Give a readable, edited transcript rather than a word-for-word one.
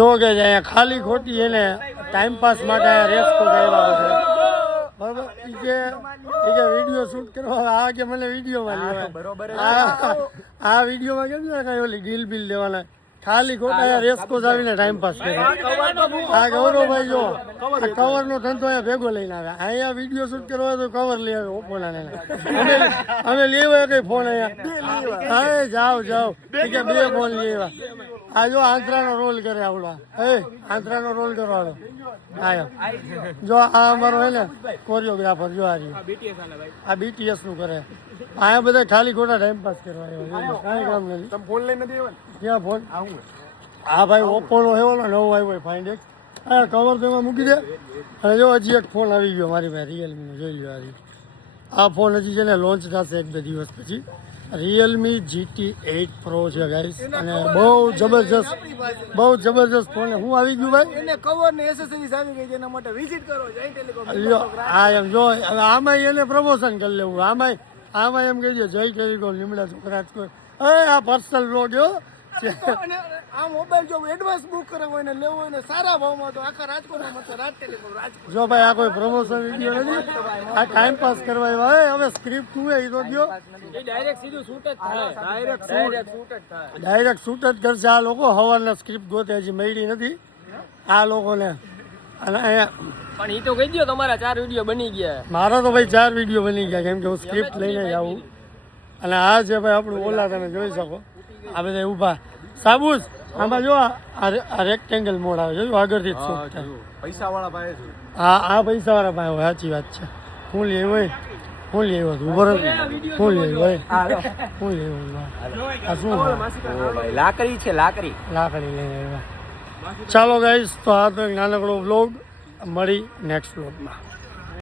જો કે અહીંયા ખાલી ખોટી એને ટાઈમ પાસ માટે રેસ્કો આવ્યા છે બરાબર એ કે વિડીયો શૂટ કરવા આ કે મને વિડીયોમાં બરોબર આ વિડીયોમાં કેમ છે કઈ ઓલી ડીલ બિલ લેવાના ખાલી ખોટા રેસ્કો આવીને ટાઈમ પાસ કરે આ ગૌરવભાઈ જો કવર નો ધંધો અહીંયા ભેગો લઈને આવે અહીંયા વિડીયો શૂટ કરવા તો કવર લઈ આવે ઓપોના અમે લેવા કઈ ફોન અહીંયા હા જાઓ કે 2 ફોન લેવા આ જો આંતરાનો રોલ કરે આવડવા આંતરાનો રોલ કરવાનો આયો જો આ અમારો હે ને કોરિયોગ્રાફર જો આ BTS નું કરે આ બધા ખાલી ખોટા ટાઈમ પાસ કરવા આવ્યો કાંઈ કામ નથી તમે ફોન લઈને નથી આવ્યા ક્યાં ફોન હા ભાઈ ઓપ્પો નો એવો નવો આવ્યો ફાઇન્ડ એક હા કવર તો એમાં મૂકી દે અને જો હજી એક ફોન આવી ગયો મારી પાસે રિયલમી નો જોઈ લો આ ફોન હજી છે ને લોન્ચ થશે 1-2 દિવસ પછી રિયલમી GT8 Pro છે ગાઈસ અને બહુ જબરજસ્ત ફોન હું આવી ગયું ભાઈ એને કવર ને એસેસરીઝ આવી ગઈ છે એના માટે વિઝિટ કરો જય ટેલિકોમ લ્યો આ એમ જો હવે આમાં એને પ્રમોશન કરી લેવું આમાં એમ કહી દે જય ટેલિકોમ લીમડા ચોક રાજકોટ આ પર્સનલ બ્લોગ જો અને આ મોબાઈલ જો એડવાન્સ બુક કરાવો હોય ને લેવો હોય ને સારા ભાવમાં તો આખા રાજકોટમાં મત રાજ ટેલિકોમ રાજકોટ જો ભાઈ આ કોઈ પ્રમોશન વિડીયો નથી આ ટાઈમ પાસ કરવા આવ્યા હવે સ્ક્રિપ્ટ હું એ તો દો ડાયરેક્ટ સીધું શૂટ જ થાય ડાયરેક્ટ શૂટ જ કરશે આ લોકો હવારના સ્ક્રિપ્ટ ગોતે હજી મળી નથી આ લોકોને અને અહીંયા પણ એ તો કહી દો તમારા 4 વિડીયો બની ગયા મારા તો ભાઈ 4 વિડીયો બની ગયા કેમ કે હું સ્ક્રિપ્ટ લઈને જ આવું અને આ છે ભાઈ આપણું ઓલા તમે જોઈ શકો આ બધા ઊભા સાબુસ આમાં જો આ રેક્ટેંગલ મોડ આવે છે આગળથી જ શૂટ થાય પૈસાવાળા ભાઈ આ પૈસાવાળા ભાઈ હોય સાચી વાત છે હું લેવું હોય હું લેવો હતું બરોબર હું લેવું હોય હું લેવું આ શું લાકડી છે લાકડી લઈને આવ્યા ચાલો ગાઈસ તો આ તો એક નાનકડો વ્લોગ મળી નેક્સ્ટ વ્લોગમાં